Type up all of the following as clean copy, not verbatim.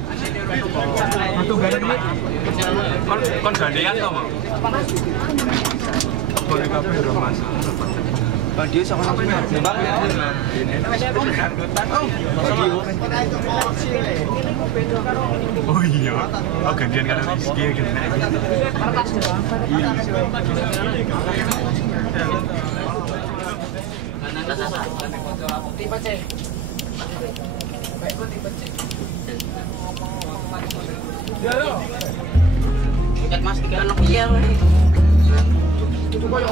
Waktu garing ini kon gandengan to, Mang? Boleh kabeh ora Mas. Dia sama-sama Bang ya. Oh iya. Oh gantian karo Rizky gitu. Iya. Tipe C. Ya lo. Ikat Mas tiga anak iya. Itu koyo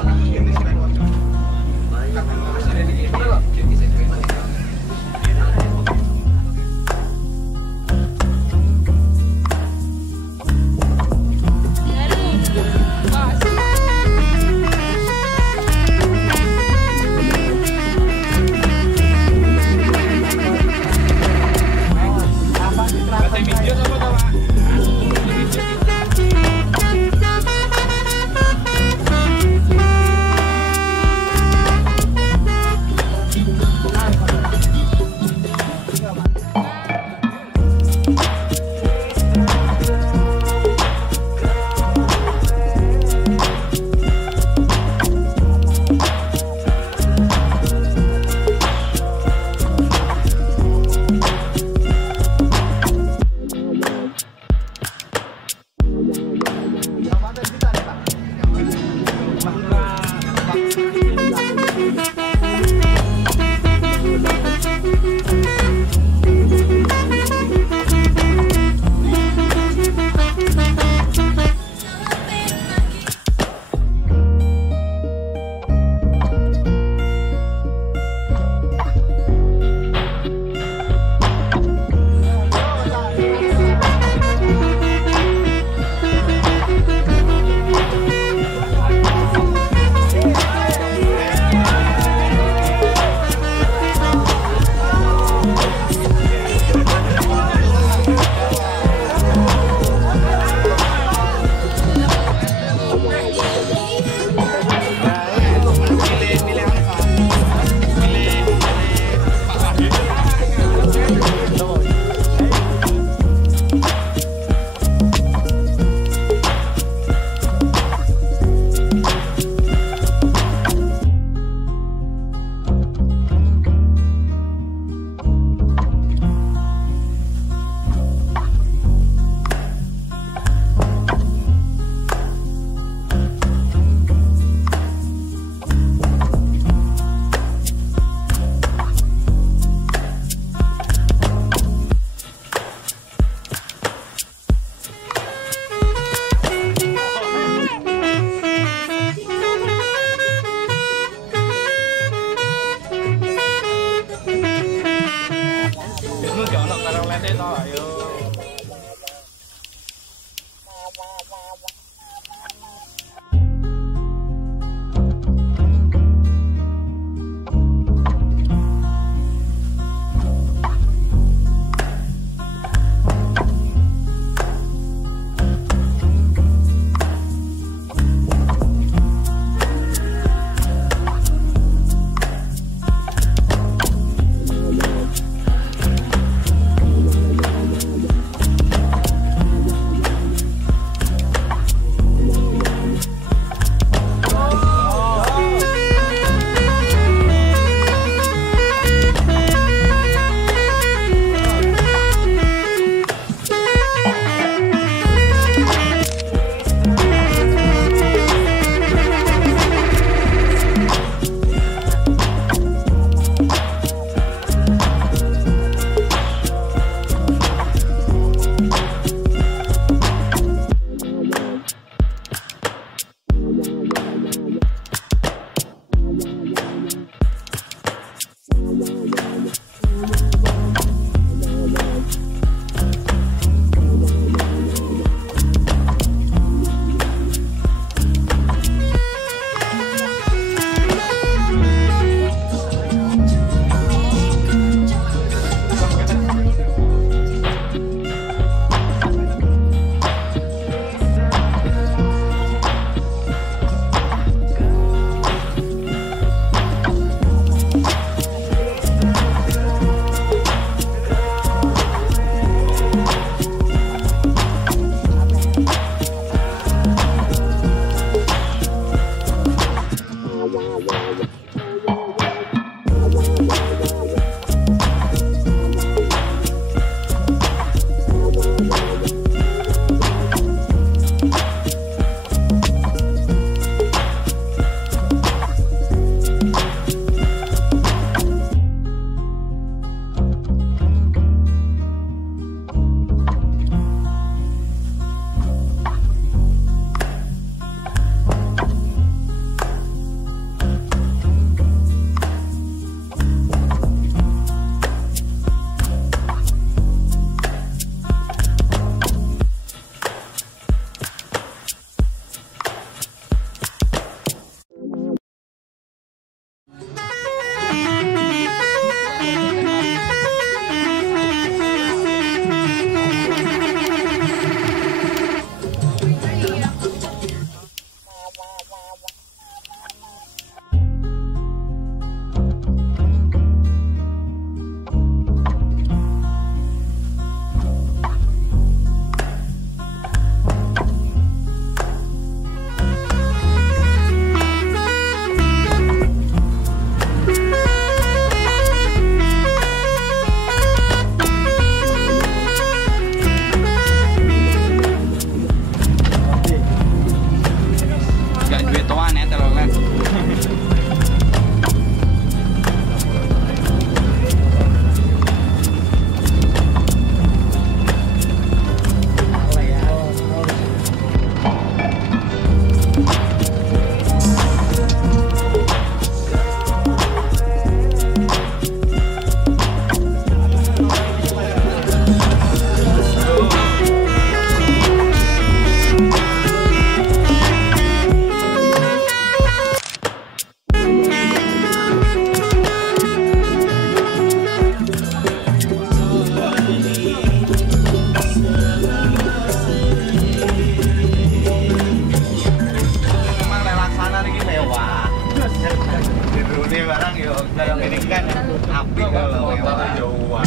apik kalau motor jauhan.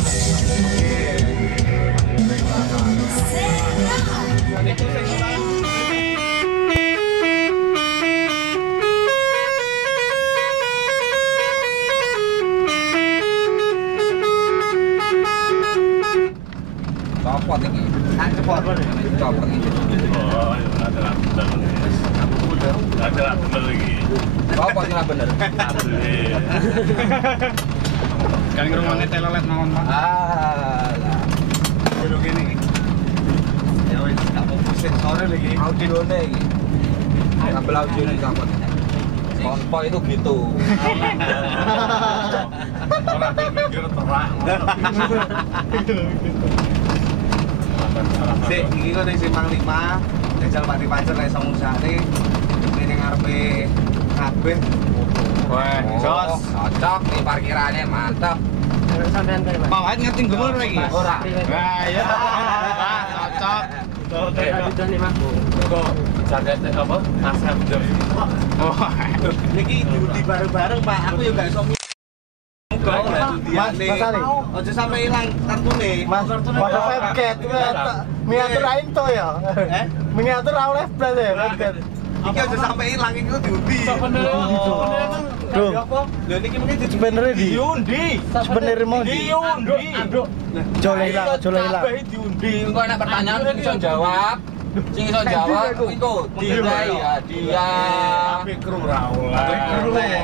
Copot ini. Cepot. Copot ini. Oh, ada bener lagi. Copot ini bener. Kan ngomongnya telolet mawon, Pak. Alah. Dulu gini. Ya wis, tak mau pusing sore lagi. Audione iki. Kabel audio ini copot. Konvoy itu gitu. Orang mikir terang. Sik, iki kok ning Simpang 5, jajal Pak Pacer nek samusane ning ngarepe kabeh. Wah, Jos, cocok nih parkirannya mantap. Sampean kan, Pak. Mawat ngerti gumul lagi. Ora. Nah, ya. Cocok. Ada nih, Mas. Kok jaket apa? Asap jam. Oh. Niki diundi bareng-bareng, Pak. Aku yo gak iso Mas, Mas Ali. Ojo sampe ilang kartune. Mas, wadah webcat. Miniatur aing to ya. Miniatur ra oleh blas ya, webcat. Iki aja sampe ilang iki diundi. Duh. Lha niki mungkin Sebenarnya di diundi. sebenarnya mau di Diundi. jole hilang, jole hilang. Diundi. Kok enak pertanyaan sing iso jawab. Sing iso jawab iku dia ya, dia. Tapi kru ra oleh.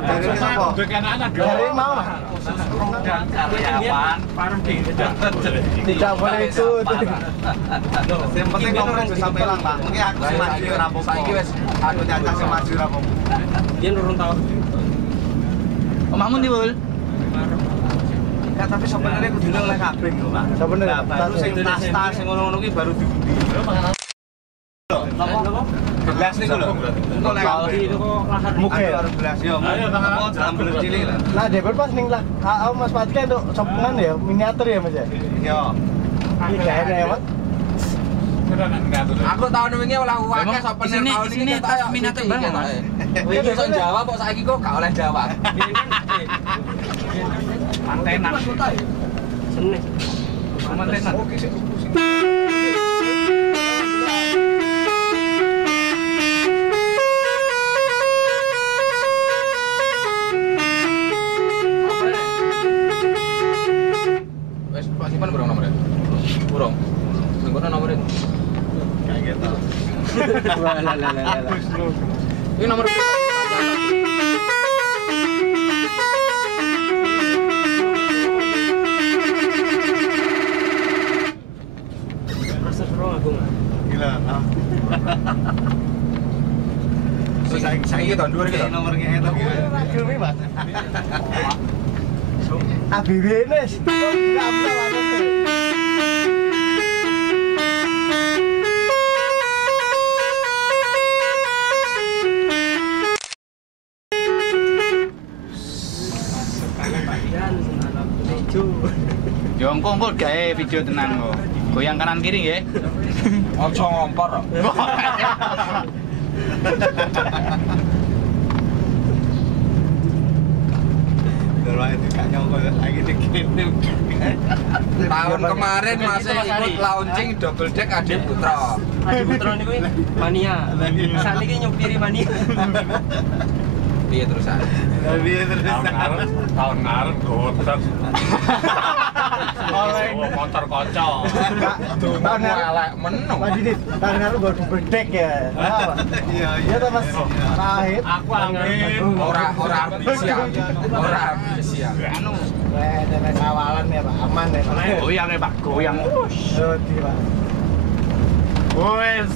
Dari sapa? anak Dari mau, Mas. karyawan parah di Tidak boleh itu. Yang penting nomornya bisa sampai ilang, Pak. Mungkin aku sih maju ora apa-apa. Saiki wis Aku nyacak sih maju ora apa-apa. Dia nurun tahun. omahmu ndi, Bul? Ya tapi sebenarnya kudu oleh kabeh lho, Pak. Sebenarnya, Nah, baru sing tas-tas sing ngono-ngono ki baru diundi. Napa? Gelas niku lho. Engko oleh kabeh. Muke. Gelas yo. Apa ambil cilik lah. Nah, debel pas ning lah. Mas Patka untuk sopengan ya, miniatur ya, Mas ya. Yo. Ini gak enak ya, Mas. Aku tahun wingi oleh uangnya sopenir tahun ini kita miniatur banget. Wingi iso jawab kok saiki kok gak oleh jawab. mantenan Seneng. mantenan Wes Pak Simpan burung nomornya? Burung. Nunggu nomornya. Kayak gitu. Ini nomor Gila. Saya tahun 2000 gitu. Nomornya itu Gelmi, Mas. ABW Nes. Enggak apa yo engko gawe video tenan kok goyang kanan kiri nggih Ojo ngompor. Kalau itu gak nyongkol lagi dikene. Tahun kemarin masih ikut launching double deck Adik Putra. Adi Putra niku mania. Saat ini nyupiri mania. Piye terusan? tahun ngarep gotot Oleh motor kocok tahun elek menu. Pak Didit, tahun lalu baru berdek ya. Iya, Iya toh Mas. Pahit. aku amin Ora ambisian. Ora ambisian. anu Ada kawalan ya Pak, aman ya Pak. goyang ya Pak goyang Roti Pak. wes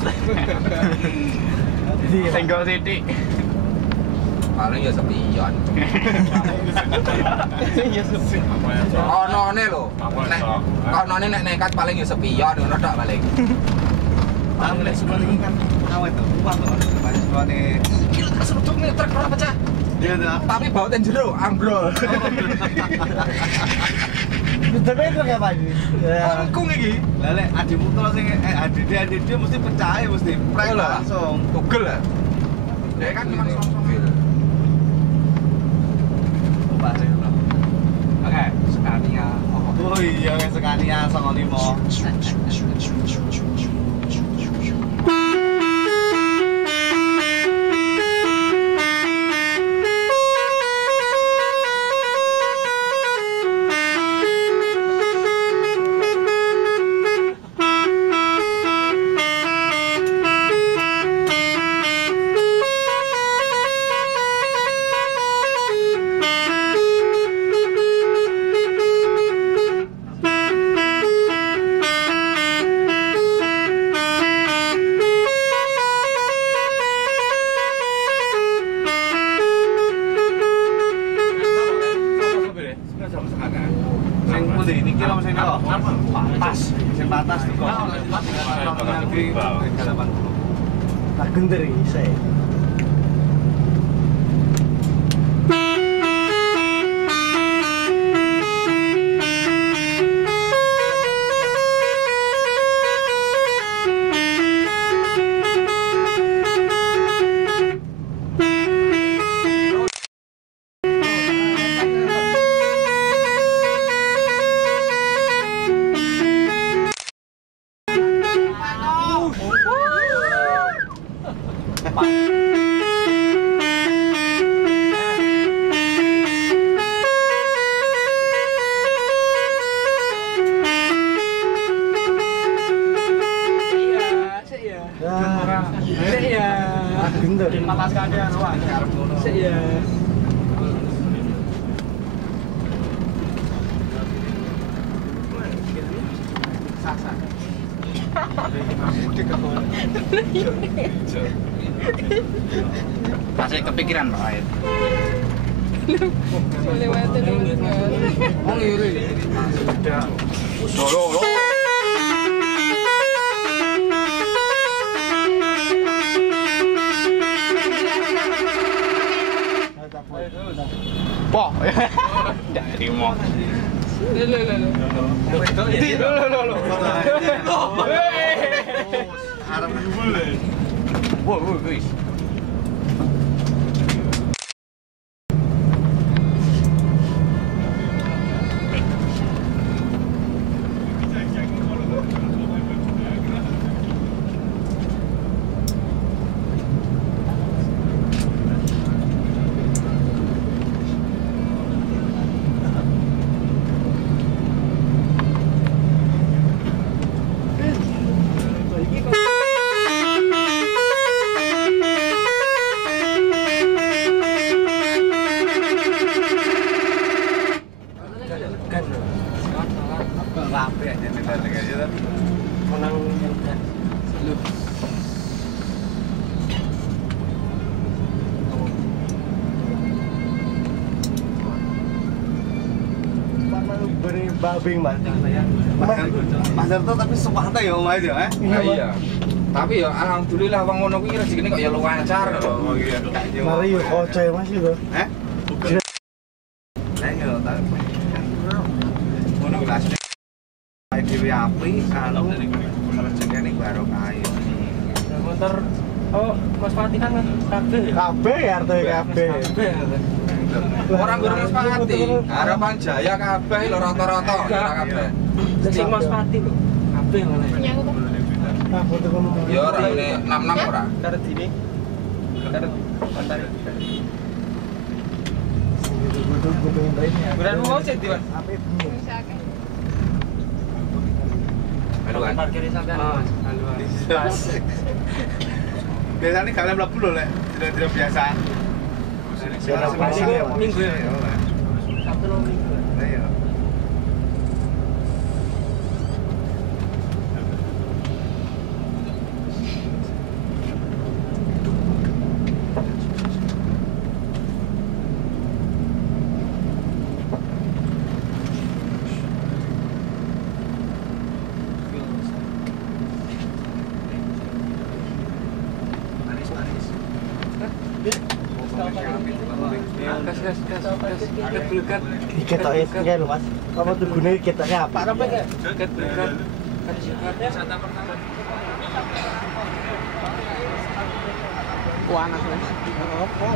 senggol titik Paling ya sepion. Onone lho. Nek onone nek nekat paling ya sepion ngono tok paling. Tapi nek sebenarnya kan awet tuh, kuat tuh. Pas suane Iki lho seruduk nih truk ora pecah. dia tuh. Tapi bau ten jero ambrol. Betul betul ya Pak Didit. Ya. Kungkung iki. Lah lek Adi Putra sing adik dia mesti percaya mesti prank langsung. Tugel lah. Dia kan memang langsung. iya sekalian 95. Batas tuh kok. Tak gender saya. Masih kepikiran Pak Air. Lewatin dulu. Oh ngiri. Sudah. Dolo. Wah, enggak terima. Harapan boleh. Wah, guys. Babing mas. Pasar tuh tapi sepatah ya Om aja Iya. Tapi ya alhamdulillah wong ngono kuwi rezekine kok ya lancar lho. Oh iya. Mari yuk kocek mas itu. Ayo tak. Ngono kelas. Ayo dhewe api anu rezekine baru kae. Motor Mas Pati kan kabeh ya artinya kabeh. Orang gurung Mas Pati, Harapan Jaya kabeh lho rata-rata kabeh. Sing Mas Pati lho. Kabeh ngono. Punya aku tuh. Nah, foto kono. Ya ora ini 66 ora. Karet dini. Karet pantai. Gue pengen tahu ini. Beran mau sih, Mas. Apik. Misalkan. Haluan. Parkir sampean Mas. Haluan. Biasanya kalian mlebu lho lek tidak biasa. Minggu ya. Sabtu lo minggu. Iya. Diketoke ya lho Mas. Apa tuh gunanya diketoke apa? Wisata pertama. Wah, anak Mas. Apa?